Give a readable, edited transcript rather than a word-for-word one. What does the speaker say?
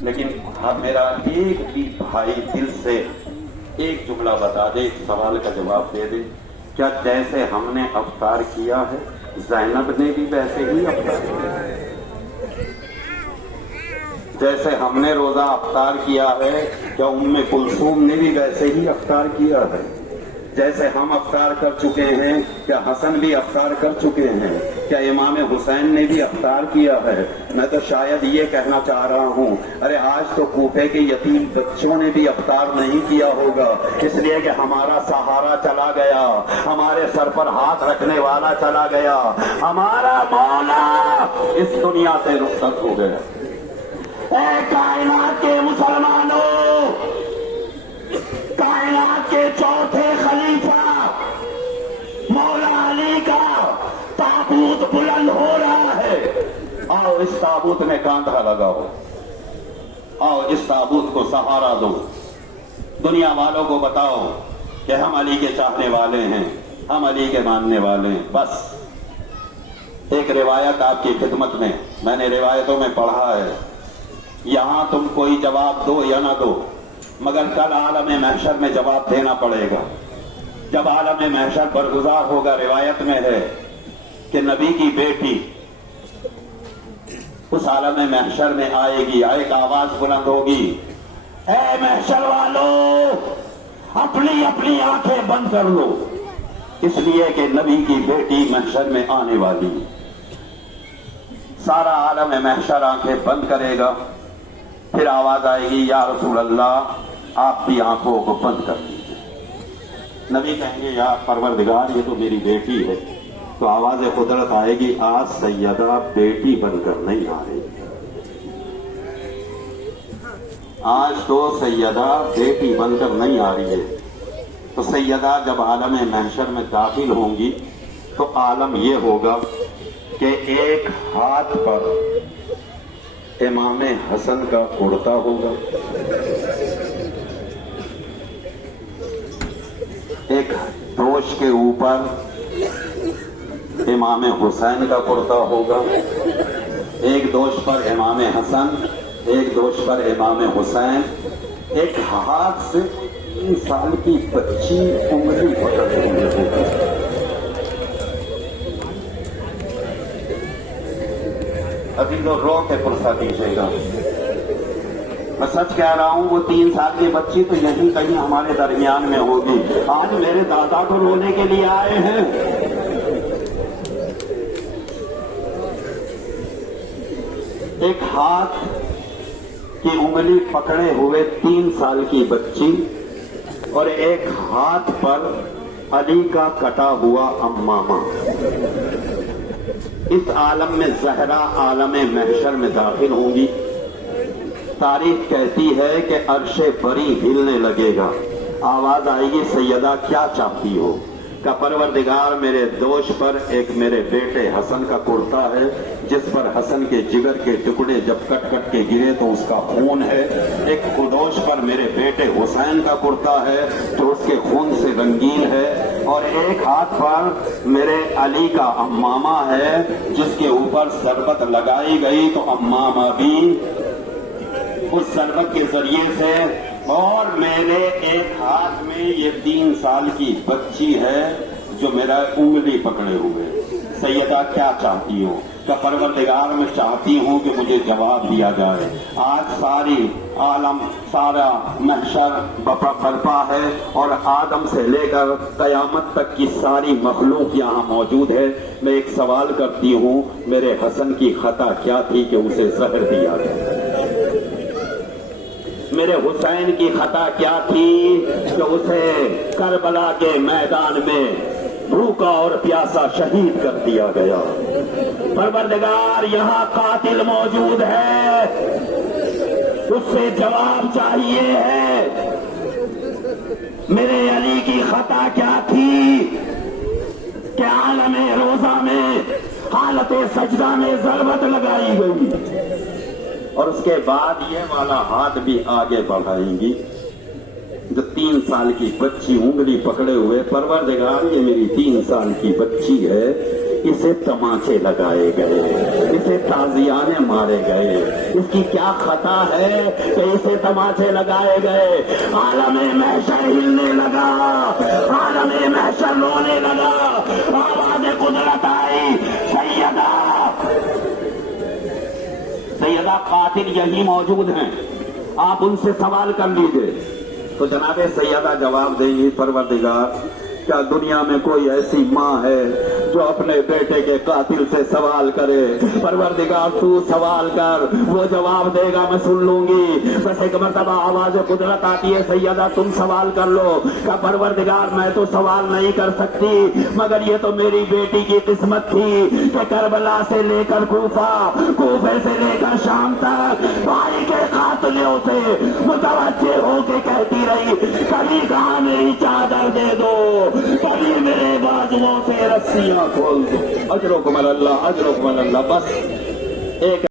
لیکن میرا ایک بھی بھائی دل سے ایک جملہ بتا دے، ایک سوال کا جواب دے دے، کیا جیسے ہم نے افطار کیا ہے زینب نے بھی ویسے ہی افطار کیا؟ جیسے ہم نے روزہ افطار کیا ہے کیا ام کلثوم نے بھی ویسے ہی افطار کیا ہے؟ جیسے ہم افطار کر چکے ہیں کیا حسن بھی افطار کر چکے ہیں؟ کیا امام حسین نے بھی افطار کیا ہے؟ میں تو شاید یہ کہنا چاہ رہا ہوں، ارے آج تو کوفے کے یتیم بچوں نے بھی افطار نہیں کیا ہوگا، اس لیے کہ ہمارا سہارا چلا گیا، ہمارے سر پر ہاتھ رکھنے والا چلا گیا، ہمارا مولا اس دنیا سے رخصت ہو گیا۔ اے کائنات کے مسلمانوں، کائنات کے چوتھے خلیفہ مولا علی کا تابوت بلند ہو رہا ہے، آؤ اس تابوت میں کانٹا لگاؤ، آؤ اس تابوت کو سہارا دو، دنیا والوں کو بتاؤ کہ ہم علی کے چاہنے والے ہیں، ہم علی کے ماننے والے ہیں۔ بس ایک روایت آپ کی خدمت میں نے روایتوں میں پڑھا ہے، یہاں تم کوئی جواب دو یا نہ دو مگر کل عالم محشر میں جواب دینا پڑے گا۔ جب عالم محشر برگزار ہوگا، روایت میں ہے کہ نبی کی بیٹی اس عالم محشر میں آئے گی، ایک آواز بلند ہوگی، اے محشر والو اپنی اپنی آنکھیں بند کر لو، اس لیے کہ نبی کی بیٹی محشر میں آنے والی۔ سارا عالم محشر آنکھیں بند کرے گا، پھر آواز آئے گی، یا رسول اللہ آپ بھی آنکھوں کو بند کر دیجیے۔ نبی کہیں گے، یا پروردگار یہ تو میری بیٹی ہے، تو آواز قدرت آئے گی، آج سیدہ بیٹی بن کر نہیں آ رہی، آج تو سیدہ بیٹی بن کر نہیں آ رہی ہے۔ تو سیدہ جب عالم محشر میں داخل ہوں گی تو عالم یہ ہوگا کہ ایک ہاتھ پر امام حسن کا کرتا ہوگا، ایک دوش کے اوپر امام حسین کا کرتا ہوگا، ایک دوش پر امام حسن، ایک دوش پر امام حسین، ایک ہاتھ سے 3 سال کی بچی انگلی پکڑے ہوئے ہوگی۔ ابھی تو رو کے پرسا دیجیے گا، میں سچ کہہ رہا ہوں، وہ 3 سال کی بچی تو یہیں کہیں ہمارے درمیان میں ہوگی۔ آج میرے دادا کو رونے کے لیے آئے ہیں۔ ایک ہاتھ کی انگلی پکڑے ہوئے 3 سال کی بچی اور ایک ہاتھ پر علی کا کٹا ہوا امامہ، اس عالم میں زہرا عالم محشر میں داخل ہوں گی۔ تاریخ کہتی ہے کہ عرش بری ہلنے لگے گا، آواز آئے گی، سیدہ کیا چاہتی ہو؟ کہ پروردگار میرے دوش پر ایک میرے بیٹے حسن کا کرتا ہے، جس پر حسن کے جگر کے ٹکڑے جب کٹ کٹ کے گرے تو اس کا خون ہے، ایک خدوش پر میرے بیٹے حسین کا کرتا ہے جو اس کے خون سے رنگین ہے، اور ایک ہاتھ پر میرے علی کا امامہ ہے جس کے اوپر ضربت لگائی گئی تو امامہ بھی اس ضربت کے ذریعے سے، اور میرے ایک ہاتھ میں یہ 3 سال کی بچی ہے جو میرا انگلی پکڑے ہوئے۔ سیدہ کیا چاہتی ہو؟ کہ پروردگار میں چاہتی ہوں کہ مجھے جواب دیا جائے۔ آج ساری عالم، سارا محشر برپا ہے اور آدم سے لے کر قیامت تک کی ساری مخلوق یہاں موجود ہے۔ میں ایک سوال کرتی ہوں، میرے حسن کی خطا کیا تھی کہ اسے زہر دیا گیا؟ میرے حسین کی خطا کیا تھی کہ اسے کربلا کے میدان میں بھوکا اور پیاسا شہید کر دیا گیا؟ پروردگار یہاں قاتل موجود ہے، اس سے جواب چاہیے ہے۔ میرے علی کی خطا کیا تھی کہ عالم روزہ میں حالت سجدہ میں ضربت لگائی گئی، اور اس کے بعد یہ والا ہاتھ بھی آگے بڑھائیں گی جو 3 سال کی بچی انگلی پکڑے ہوئے، پروردگار یہ میری 3 سال کی بچی ہے، اسے تماچے لگائے گئے، اسے تازیانے مارے گئے۔ اس کی کیا خطا ہے کہ اسے تماچے لگائے گئے؟ عالم محشر ہلنے لگا، عالم محشر رونے لگا، آواز قدرت آئی، سیدہ قاتل یہی موجود ہیں، آپ ان سے سوال کر لیجئے۔ تو جناب سیدہ جواب دیں گی، پروردگار کیا دنیا میں کوئی ایسی ماں ہے جو اپنے بیٹے کے قاتل سے سوال کرے؟ پروردگار تو سوال کر، وہ جواب دے گا، میں سن لوں گی۔ بس ایک مرتبہ آواز قدرت آتی ہے، سیدہ تم سوال کر لو۔ کہ پروردگار میں تو سوال نہیں کر سکتی، مگر یہ تو میری بیٹی کی قسمت تھی کہ کربلا سے لے کر کوفہ، کوفے سے لے کر شام تک بھائی کے قاتلوں سے متوجہ ہو کے کہتی رہی، کبھی کہاں میری چادر دے دو، کبھی میرے بازوؤں سے رسیاں کھول دو۔ اجرکم اللہ، اجرکم اللہ۔ بس ایک